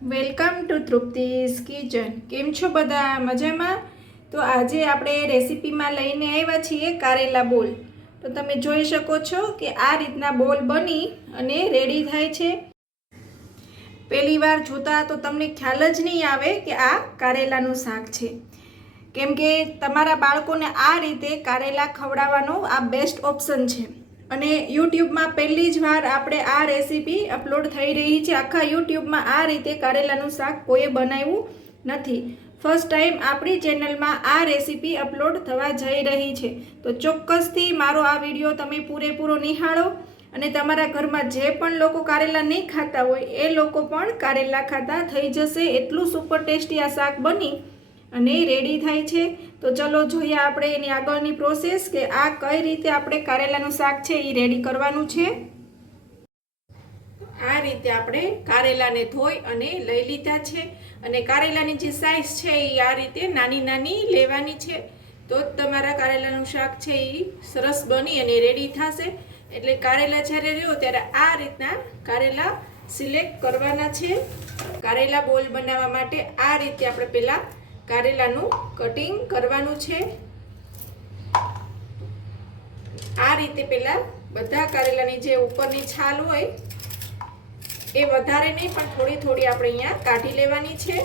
Welcome to તૃપ્તિસ kitchen. કેમ છો બધા? મજામાં? તો આજે આપણે રેસીપીમાં લઈને આવ્યા છીએ કારેલા બોલ. તો તમે જોઈ શકો છો કે આ રીતના બોલ બની અને રેડી થાય છે. પહેલી વાર જોતા તો તમને ખ્યાલ જ નહીં આવે કે આ કારેલાનું શાક છે, કેમ કે તમારા બાળકોને આ રીતે કારેલા ખવડાવવાનો આ બેસ્ટ ઓપ્શન છે. અને યુટ્યુબમાં પહેલી જ વાર આપણે આ રેસીપી અપલોડ થઈ રહી છે. આખા યુટ્યુબમાં આ રીતે કારેલાનું શાક કોઈએ બનાવ્યું નથી. ફર્સ્ટ ટાઈમ આપણી ચેનલમાં આ રેસીપી અપલોડ થવા જઈ રહી છે. તો ચોક્કસથી મારો આ વિડીયો તમે પૂરેપૂરો નિહાળો અને તમારા ઘરમાં જે પણ લોકો કારેલા નહીં ખાતા હોય એ લોકો પણ કારેલા ખાતા થઈ જશે. એટલું સુપર ટેસ્ટી આ શાક બની અને રેડી થાય છે. તો ચલો જોઈએ આપણે એની આગળની પ્રોસેસ કે આ કઈ રીતે આપણે કારેલાનું શાક છે એ રેડી કરવાનું છે. આ રીતે આપણે કારેલાને ધોઈ અને લઈ લીધા છે અને કારેલાની જે સાઈઝ છે એ આ રીતે નાની નાની લેવાની છે. તો જ તમારા કારેલાનું શાક છે એ સરસ બની અને રેડી થશે. એટલે કારેલા જ્યારે રહ્યો ત્યારે આ રીતના કારેલા સિલેક્ટ કરવાના છે. કારેલા બોલ બનાવવા માટે આ રીતે આપણે પહેલાં કારેલાનું કટિંગ કરવાનું છે. આ રીતે પહેલાં બધા કારેલાની જે ઉપરની છાલ હોય એ વધારે નહીં પણ થોડી થોડી આપણે અહીંયા કાઢી લેવાની છે.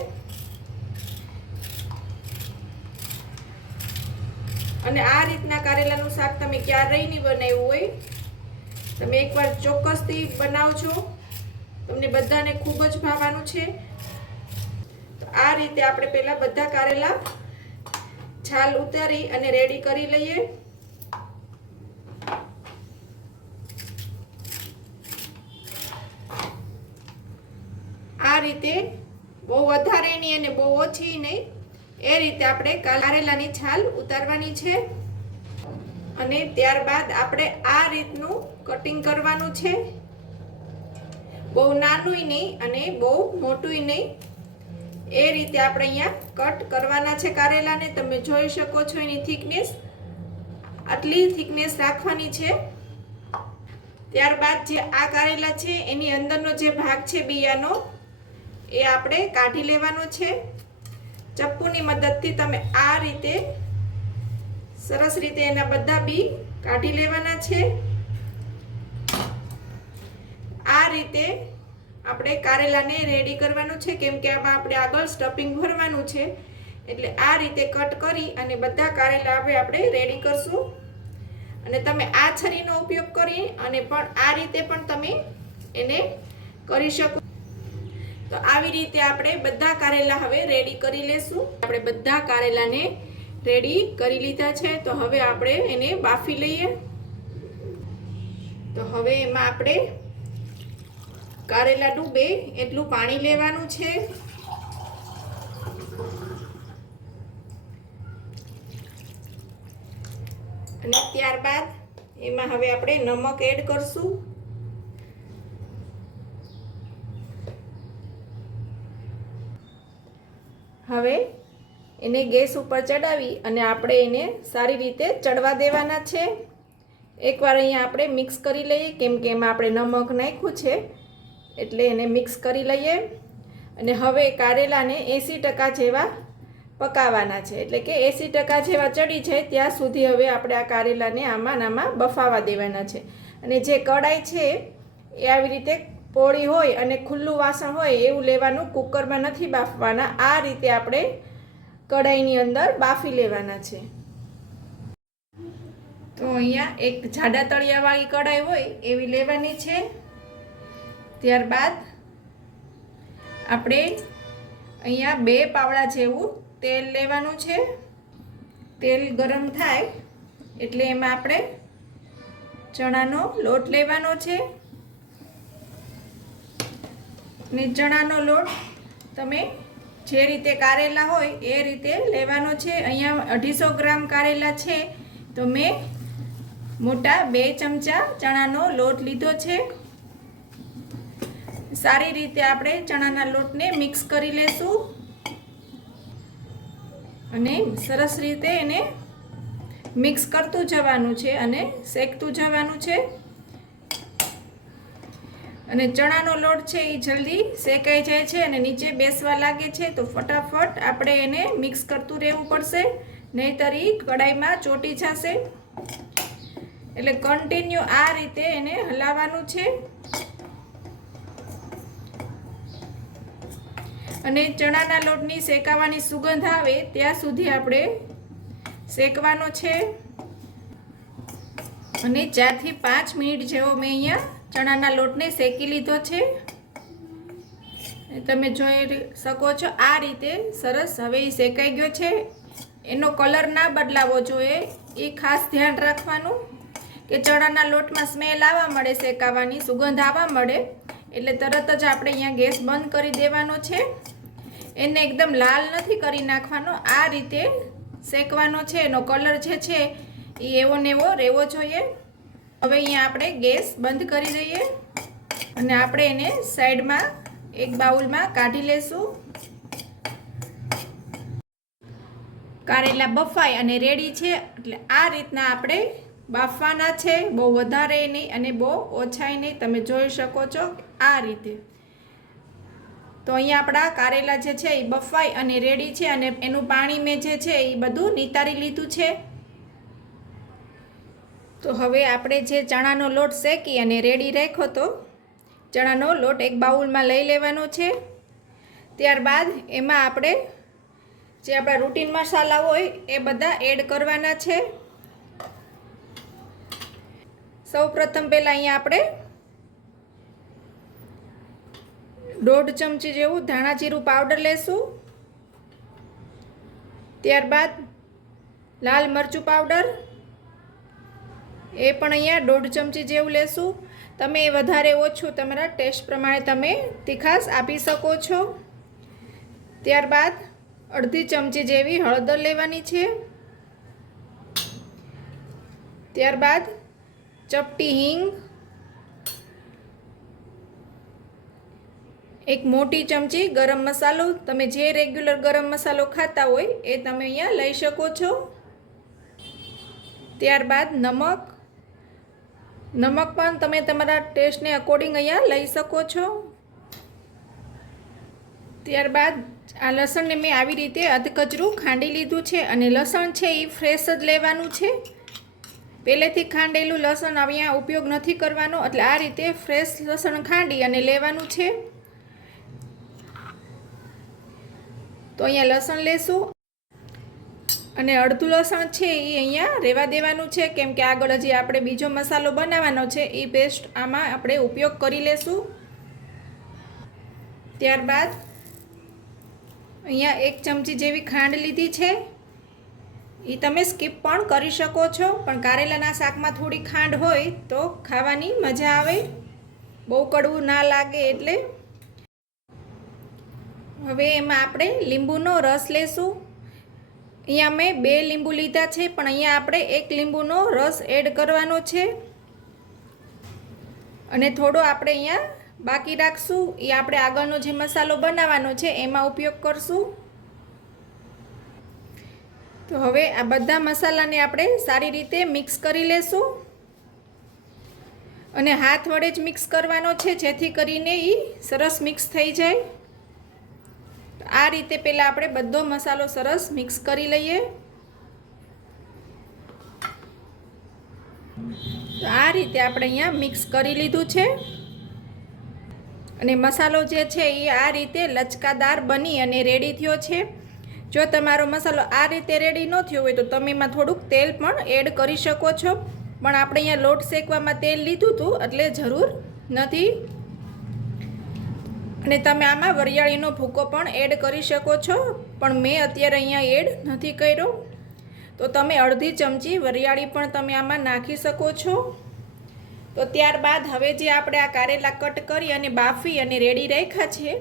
અને આ રીતના કારેલાનું શાક તમે ક્યારેય નહીં બનાવ્યું હોય, તમે એકવાર ચોક્કસથી બનાવજો, તમને બધાને ખૂબ જ ભાવવાનું છે. તો આ રીતે આપણે પહેલા બધા કારેલા છાલ ઉતારી અને રેડી કરી લઈએ. આ રીતે બહુ વધારે નહીં અને બહુ ઓછી નહીં, એ રીતે આપણે કારેલાની છાલ ઉતારવાની છે. અને ત્યારબાદ આપણે આ રીતનું કટિંગ કરવાનું છે. બહુ નાનુંય નહીં અને બહુ મોટુંય નહીં, એ રીતે આપણે અહીંયા કટ કરવાના છે કારેલાને. તમે જોઈ શકો છો એની થિકનેસ, આટલી થિકનેસ રાખવાની છે. ત્યારબાદ જે આ કારેલા છે એની અંદરનો જે ભાગ છે બિયાનો એ આપણે કાઢી લેવાનો છે. ચપ્પુની મદદથી તમે આ રીતે સરસ રીતે એના બધા બી કાઢી લેવાના છે. આ રીતે આપણે કારેલાને રેડી કરવાનું છે, કેમ કે આમાં આપણે આગળ સ્ટફિંગ ભરવાનું છે. એટલે આ રીતે કટ કરી અને બધા કારેલા આપણે રેડી કરશું. અને તમે આ છરીનો ઉપયોગ કરી અને પણ આ રીતે પણ તમે એને કરી શકો. તો આવી રીતે આપણે બધા કારેલા હવે રેડી કરી લેશું. આપણે બધા કારેલાને રેડી કરી લીધા છે. તો હવે આપણે એને બાફી લઈએ. તો હવે એમાં આપણે કારેલા ડૂબે એટલું પાણી લેવાનું છે. અને ત્યારબાદ એમાં હવે આપણે નમક એડ કરશું. હવે એને ગેસ ઉપર ચડાવી અને આપણે એને સારી રીતે ચડવા દેવાના છે. એકવાર અહીંયા આપણે મિક્સ કરી લઈએ, કેમ કે એમાં આપણે નમક નાખ્યું છે એટલે એને મિક્સ કરી લઈએ. અને હવે કારેલાને 80% જેવા પકાવવાના છે, એટલે કે 80% જેવા ચડી જાય ત્યાં સુધી હવે આપણે આ કારેલાને આમાં બફાવા દેવાના છે. અને જે કઢાઈ છે એ આવી રીતે પોળી હોય અને ખુલ્લું વાસણ હોય એવું લેવાનું, કુકરમાં નથી બાફવાના. આ રીતે આપણે કઢાઈની અંદર બાફી લેવાના છે. તો અહીંયા એક જાડા તળિયાવાળી કઢાઈ હોય એવી લેવાની છે. ત્યારબાદ આપણે અહીંયા 2 પાવડા જેવું તેલ લેવાનું છે. તેલ ગરમ થાય એટલે એમાં આપણે ચણાનો લોટ લેવાનો છે. ને ચણાનો લોટ તમે જે રીતે કારેલા હોય એ રીતે લેવાનો છે. અહીંયા 250 ગ્રામ કારેલા છે તો મેં મોટા 2 ચમચા ચણાનો લોટ લીધો છે. સારી રીતે આપણે ચણાના લોટને મિક્સ કરી લેશું અને સરસ રીતે એને મિક્સ કરતું જવાનું છે અને શેકતું જવાનું છે. અને ચણાનો લોટ છે એ જલ્દી શેકાઈ જાય છે અને નીચે બેસવા લાગે છે, તો ફટાફટ આપણે એને મિક્સ કરતું રહેવું પડશે, નહીંતર કડાઈમાં ચોંટી જશે. એટલે કન્ટિન્યુ આ રીતે એને હલાવવાનું છે. અને ચણાના લોટની શેકાવાની સુગંધ આવે ત્યાં સુધી આપણે શેકવાનો છે. અને 4 થી 5 મિનિટ જેવો મેં અહીંયા ચણાના લોટને શેકી લીધો છે. તમે જોઈ શકો છો આ રીતે સરસ હવે એ શેકાઈ ગયો છે. એનો કલર ના બદલાવો જોઈએ, એ ખાસ ધ્યાન રાખવાનું કે ચણાના લોટમાં સ્મેલ આવવા મળે, શેકાવાની સુગંધ આવવા મળે એટલે તરત જ આપણે અહીંયા ગેસ બંધ કરી દેવાનો છે. એને એકદમ લાલ નથી કરી નાખવાનો, આ રીતે શેકવાનો છે. એનો કલર જે છે એ એવો ને એવો રહેવો જોઈએ. હવે અહીંયા આપણે ગેસ બંધ કરી દઈએ અને આપણે એને સાઈડમાં એક બાઉલમાં કાઢી લેશું. કારેલા બફાઈ અને રેડી છે. એટલે આ રીતના આપણે બાફવાના છે, બહુ વધારે નહીં અને બહુ ઓછાય નહીં. તમે જોઈ શકો છો આ રીતે. તો અહીંયા આપણા કારેલા જે છે એ બફાઈ અને રેડી છે અને એનું પાણી મેં જે છે એ બધું નિતારી લીધું છે. તો હવે આપણે જે ચણાનો લોટ શેકી અને રેડી રાખ્યો તો ચણાનો લોટ એક બાઉલમાં લઈ લેવાનો છે. ત્યારબાદ એમાં આપણે જે આપણા રૂટીન મસાલા હોય એ બધા એડ કરવાના છે. સૌપ્રથમ પહેલાં અહીંયા આપણે 1.5 ચમચી જેવું ધાણા જીરું પાવડર લેશું. ત્યારબાદ લાલ મરચું પાવડર એ પણ અહીંયા 1.5 ચમચી જેવું લેશું. તમે વધારે ઓછું તમારા ટેસ્ટ પ્રમાણે તમે તીખાશ આપી શકો છો. ત્યારબાદ 1/2 ચમચી જેવી હળદર લેવાની છે. ત્યારબાદ ચપટી હિંગ, એક મોટી ચમચી ગરમ મસાલો, તમે જે રેગ્યુલર ગરમ મસાલો ખાતા હોય એ તમે અહીંયા લઈ શકો છો. ત્યારબાદ નમક પણ તમે તમારા ટેસ્ટને અકોર્ડિંગ અહીંયા લઈ શકો છો. ત્યારબાદ આ લસણને મેં આવી રીતે અધકચરું ખાંડી લીધું છે અને લસણ છે એ ફ્રેશ જ લેવાનું છે. પહેલેથી ખાંડેલું લસણ અહીંયા ઉપયોગ નથી કરવાનો, એટલે આ રીતે ફ્રેશ લસણ ખાંડી અને લેવાનું છે. તો અહીંયા લસણ લેશું અને અડધું લસણ છે એ અહીંયા રહેવા દેવાનું છે, કેમ કે આગળ હજી આપણે બીજો મસાલો બનાવવાનો છે એ પેસ્ટ આમાં આપણે ઉપયોગ કરી લેશું. ત્યારબાદ અહીંયા 1 ચમચી જેવી ખાંડ લીધી છે, એ તમે સ્કીપ પણ કરી શકો છો, પણ કારેલાના શાકમાં થોડી ખાંડ હોય તો ખાવાની મજા આવે, બહુ કડવું ના લાગે એટલે. હવે એમાં આપણે લીંબુનો રસ લેશું. અહીંયા મેં 2 લીંબુ લીધા છે, પણ અહીંયા આપણે 1 લીંબુનો રસ એડ કરવાનો છે અને થોડો આપણે અહીંયા બાકી રાખશું, એ આપણે આગળનો જે મસાલો બનાવવાનો છે એમાં ઉપયોગ કરશું. તો હવે આ બધા મસાલાને આપણે સારી રીતે મિક્સ કરી લેશું અને હાથ વડે જ મિક્સ કરવાનો છે, જેથી કરીને એ સરસ મિક્સ થઈ જાય. આ રીતે પહેલાં આપણે બધો મસાલો સરસ મિક્સ કરી લઈએ. તો આ રીતે આપણે અહીંયા મિક્સ કરી લીધું છે અને મસાલો જે છે એ આ રીતે લચકાદાર બની અને રેડી થયો છે. જો તમારો મસાલો આ રીતે રેડી ન થયો હોય તો તમે એમાં થોડુંક તેલ પણ એડ કરી શકો છો, પણ આપણે અહીંયા લોટ શેકવામાં તેલ લીધું હતું એટલે જરૂર નથી. અને તમે આમાં વરિયાળીનો ભૂકો પણ એડ કરી શકો છો, પણ મેં અત્યારે અહીંયા એડ નથી કર્યો. તો તમે 1/2 ચમચી વરિયાળી પણ તમે આમાં નાખી શકો છો. તો ત્યારબાદ હવે જે આપણે આ કારેલા કટ કરી અને બાફી અને રેડી રાખ્યા છે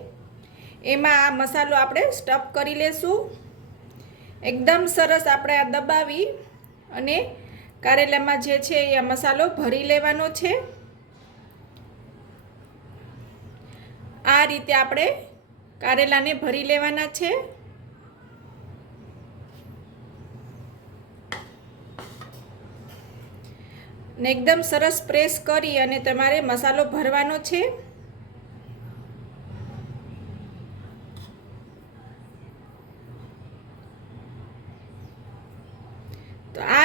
એમાં આ મસાલો આપણે સ્ટફ કરી લેશું. એકદમ સરસ આપણે આ દબાવી અને કારેલામાં જે છે એ આ મસાલો ભરી લેવાનો છે. આ રીતે આપણે કારેલાને ભરી લેવાના છે. ને એકદમ સરસ પ્રેસ કરી અને તમારે મસાલો ભરવાનો છે.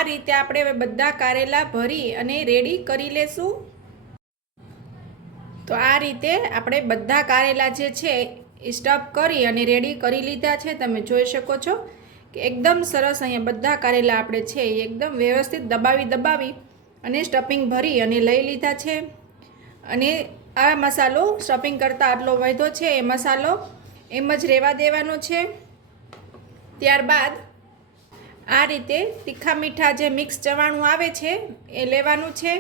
રીતે આપણે હવે બધા કારેલા ભરી અને રેડી કરી લેશું. તો આ રીતે આપણે બધા કારેલા જે છે એ સ્ટફ કરી અને રેડી કરી લીધા છે. તમે જોઈ શકો છો કે એકદમ સરસ અહીંયા બધા કારેલા આપણે છે એ એકદમ વ્યવસ્થિત દબાવી અને સ્ટફિંગ ભરી અને લઈ લીધા છે. અને આ મસાલો સ્ટફિંગ કરતાં આટલો વધ્યો છે એ મસાલો એમ જ રહેવા દેવાનો છે. ત્યારબાદ આ રીતે તીખા મીઠા જે મિક્સ ચવાણું આવે છે એ લેવાનું છે.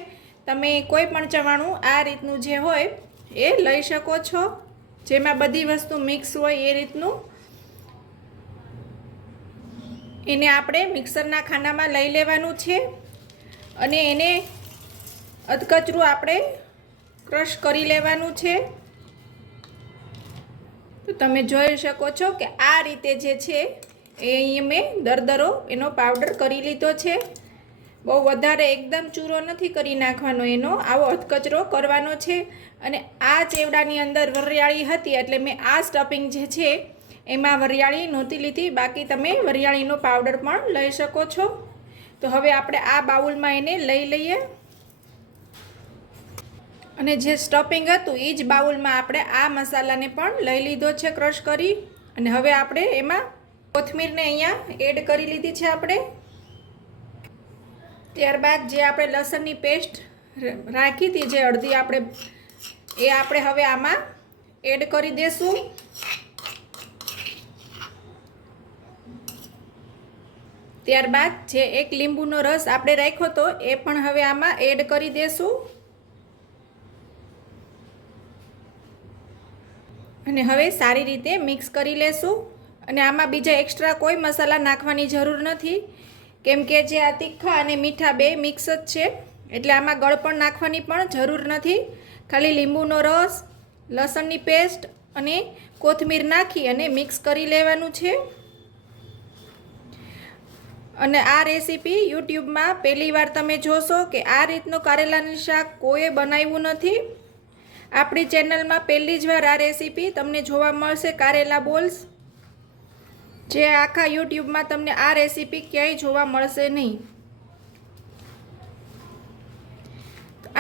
તમે કોઈ પણ ચવાણું આ રીતનું જે હોય એ લઈ શકો છો, જેમાં બધી વસ્તુ મિક્સ હોય એ રીતનું. એને આપણે મિક્સરના ખાનામાં લઈ લેવાનું છે અને એને અધકચરું આપણે ક્રશ કરી લેવાનું છે. તો તમે જોઈ શકો છો કે આ રીતે જે છે એ અહીંયા મેં દરદરો એનો પાવડર કરી લીધો છે. બહુ વધારે એકદમ ચૂરો નથી કરી નાખવાનો, એનો આવો અધકચરો કરવાનો છે. અને આ ચેવડાની અંદર વરિયાળી હતી એટલે મેં આ સ્ટફિંગ જે છે એમાં વરિયાળી નહોતી લીધી, બાકી તમે વરિયાળીનો પાવડર પણ લઈ શકો છો. તો હવે આપણે આ બાઉલમાં એને લઈ લઈએ અને જે સ્ટફિંગ હતું એ જ બાઉલમાં આપણે આ મસાલાને પણ લઈ લીધો છે ક્રશ કરી. અને હવે આપણે એમાં કોથમીરને અહીંયા એડ કરી લીધી છે આપણે. ત્યારબાદ જે આપણે લસણની પેસ્ટ રાખી હતી જે અડધી આપણે એ આપણે હવે આમાં એડ કરી દઈશું. ત્યારબાદ જે એક લીંબુનો રસ આપણે રાખ્યો હતો એ પણ હવે આમાં એડ કરી દઈશું. અને હવે સારી રીતે મિક્સ કરી લેશું. અને આમાં બીજા એક્સ્ટ્રા કોઈ મસાલા નાખવાની જરૂર નથી, કેમ કે જે આ તીખા અને મીઠા બે મિક્સ જ છે એટલે આમાં ગળપણ નાખવાની પણ જરૂર નથી. ખાલી લીંબુનો રસ, લસણની પેસ્ટ અને કોથમીર નાખી અને મિક્સ કરી લેવાનું છે. અને આ રેસીપી યુટ્યુબમાં પહેલી વાર તમે જોશો કે આ રીતનું કારેલાનું શાક કોઈએ બનાવ્યું નથી. આપણી ચેનલમાં પહેલી જ વાર આ રેસીપી તમને જોવા મળશે, કારેલા બોલ્સ, જે આખા યુટ્યુબમાં તમને આ રેસીપી ક્યાંય જોવા મળશે નહીં.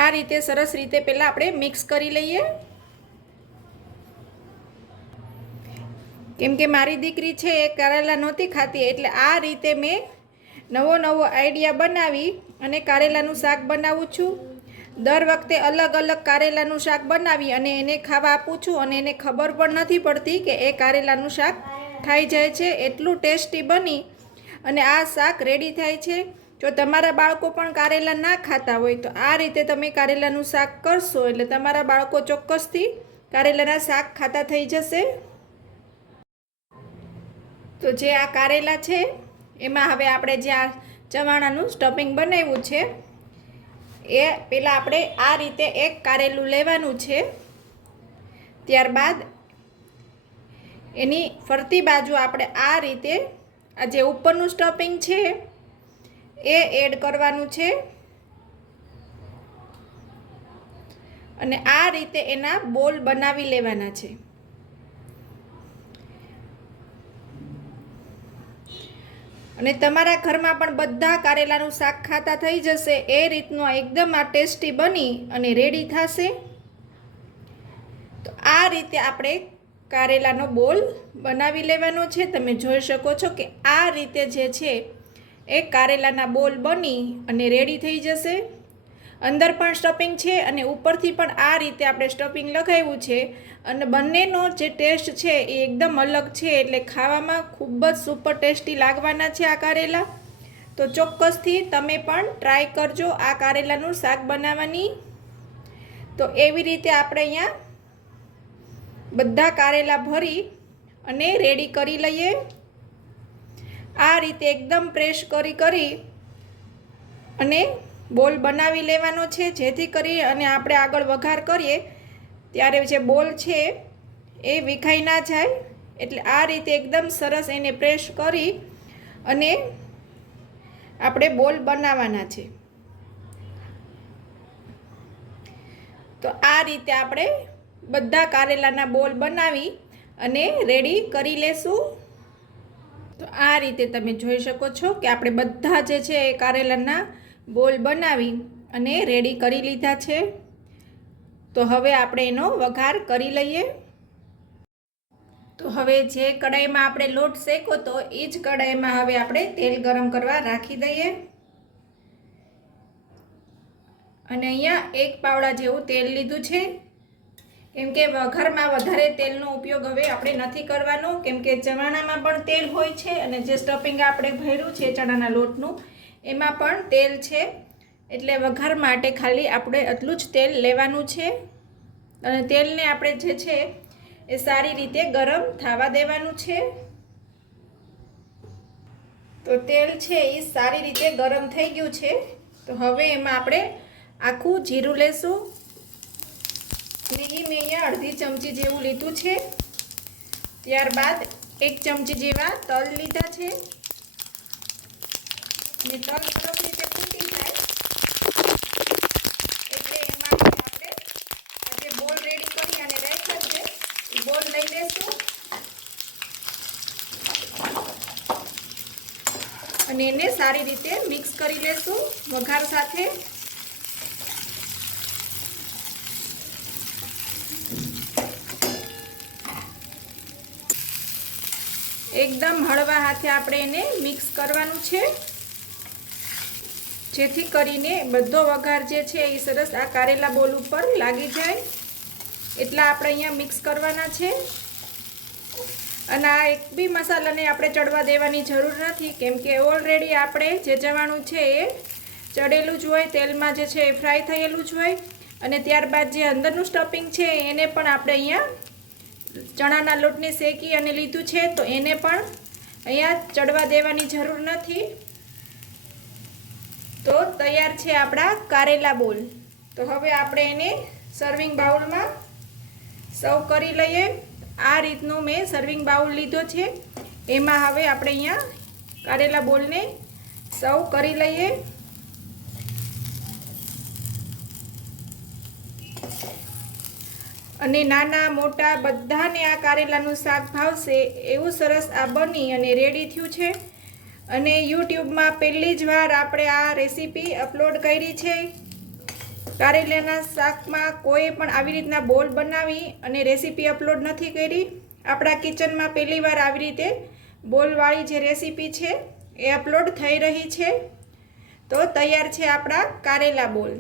આ રીતે સરસ રીતે પહેલાં આપણે મિક્સ કરી લઈએ. કેમ કે મારી દીકરી છે એ કારેલા નહોતી ખાતી એટલે આ રીતે મેં નવો આઈડિયા બનાવી અને કારેલાનું શાક બનાવું છું. દર વખતે અલગ અલગ કારેલાનું શાક બનાવી અને એને ખાવા આપું છું અને એને ખબર પણ નથી પડતી કે એ કારેલાનું શાક ખાઈ જાય છે. એટલું ટેસ્ટી બની અને આ શાક રેડી થાય છે. જો તમારા બાળકો પણ કારેલા ના ખાતા હોય તો આ રીતે તમે કારેલાનું શાક કરશો એટલે તમારા બાળકો ચોક્કસથી કારેલાના શાક ખાતા થઈ જશે. તો જે આ કારેલા છે એમાં હવે આપણે જે આ ચવાણાનું સ્ટફિંગ બનાવ્યું છે એ પહેલાં આપણે આ રીતે એક કારેલું લેવાનું છે. ત્યારબાદ એની ફરતી બાજુ આપણે આ રીતે આ જે ઉપરનું સ્ટફિંગ છે એ એડ કરવાનું છે. અને આ રીતે એના બોલ બનાવી લેવાના છે. અને તમારા ઘરમાં પણ બધા કારેલાનું શાક ખાતા થઈ જશે એ રીતનું એકદમ આ ટેસ્ટી બની અને રેડી થશે. તો આ રીતે આપણે કારેલાનો બોલ બનાવી લેવાનો છે. તમે જોઈ શકો છો કે આ રીતે જે છે એ કારેલાના બોલ બની અને રેડી થઈ જશે. અંદર પણ સ્ટફિંગ છે અને ઉપરથી પણ આ રીતે આપણે સ્ટફિંગ લગાવ્યું છે. અને બંનેનો જે ટેસ્ટ છે એ એકદમ અલગ છે એટલે ખાવામાં ખૂબ જ સુપર ટેસ્ટી લાગવાના છે આ કારેલા. તો ચોક્કસથી તમે પણ ટ્રાય કરજો આ કારેલાનું શાક બનાવવાની. તો એવી રીતે આપણે અહીંયા બધા કારેલા ભરી અને રેડી કરી લઈએ. આ રીતે એકદમ પ્રેસ કરી અને બોલ બનાવી લેવાનો છે, જેથી કરી અને આપણે આગળ વઘાર કરીએ ત્યારે જે બોલ છે એ વિખાઈ ના જાય. એટલે આ રીતે એકદમ સરસ એને પ્રેસ કરી અને આપણે બોલ બનાવવાના છે. તો આ રીતે આપણે બધા કારેલાના બોલ બનાવી અને રેડી કરી લેશું. તો આ રીતે તમે જોઈ શકો છો કે આપણે બધા જે છે એ કારેલાના બોલ બનાવી અને રેડી કરી લીધા છે. તો હવે આપણે એનો વઘાર કરી લઈએ. તો હવે જે કઢાઈમાં આપણે લોટ શેકો તો એ જ કઢાઈમાં હવે આપણે તેલ ગરમ કરવા રાખી દઈએ. અને અહીંયા 1 પાવડા જેવું તેલ લીધું છે. કેમ કે વઘારમાં વધારે તેલનો ઉપયોગ હવે આપણે નથી કરવાનો, કેમ કે ચવાણામાં પણ તેલ હોય છે અને જે સ્ટફિંગ આપણે ભર્યું છે ચણાના લોટનું એમાં પણ તેલ છે. એટલે વઘાર માટે ખાલી આપણે આટલું જ તેલ લેવાનું છે અને તેલને આપણે જે છે એ સારી રીતે ગરમ થવા દેવાનું છે. તો તેલ છે એ સારી રીતે ગરમ થઈ ગયું છે. તો હવે એમાં આપણે આખું જીરું લેશું. અને એ મેં અહીંયા અડધી ચમચી જેવું લીધું છે. ત્યારબાદ 1 ચમચી જેવા તલ લીધા છે. અને તલ સરસ રીતે ફૂટી જાય એટલે એમાં આપણે જે બોલ રેડી કરી અને રાખ્યા છે એ બોલ લઈ લેશું અને એને સારી રીતે મિક્સ કરી લેશું વઘાર સાથે. એકદમ હળવા હાથે આપણે એને મિક્સ કરવાનું છે, જેથી કરીને બધો વઘાર જે છે એ સરસ આ કારેલા બોલ ઉપર લાગી જાય. એટલા આપણે અહીંયા મિક્સ કરવાના છે. અને આ એક બી મસાલાને આપણે ચડવા દેવાની જરૂર નથી, કેમ કે ઓલરેડી આપણે જે ચવાણું છે એ ચડેલું જ હોય, તેલમાં જે છે એ ફ્રાય થયેલું જ હોય. અને ત્યારબાદ જે અંદરનું સ્ટફિંગ છે એને પણ આપણે અહીંયા ચણાના લોટને શેકી અને લીધું છે, તો એને પણ અહીંયા ચડવા દેવાની જરૂર નથી. તો તૈયાર છે આપણા કારેલા બોલ. તો હવે આપણે એને સર્વિંગ બાઉલમાં સર્વ કરી લઈએ. આ રીતનું મેં સર્વિંગ બાઉલ લીધો છે. એમાં હવે આપણે અહીંયા કારેલા બોલને સર્વ કરી લઈએ. અને નાના મોટા બધાને આ કારેલાનું શાક ભાવશે એવું સરસ આ બની અને રેડી થયું છે. અને યુટ્યુબમાં પહેલી જ વાર આપણે આ રેસીપી અપલોડ કરી છે. કારેલાના શાકમાં કોઈ પણ આવી રીતના બોલ બનાવી અને રેસીપી અપલોડ નથી કરી. આપણા કિચનમાં પહેલી વાર આવી રીતે બોલવાળી જે રેસીપી છે એ અપલોડ થઈ રહી છે. તો તૈયાર છે આપણા કારેલા બોલ.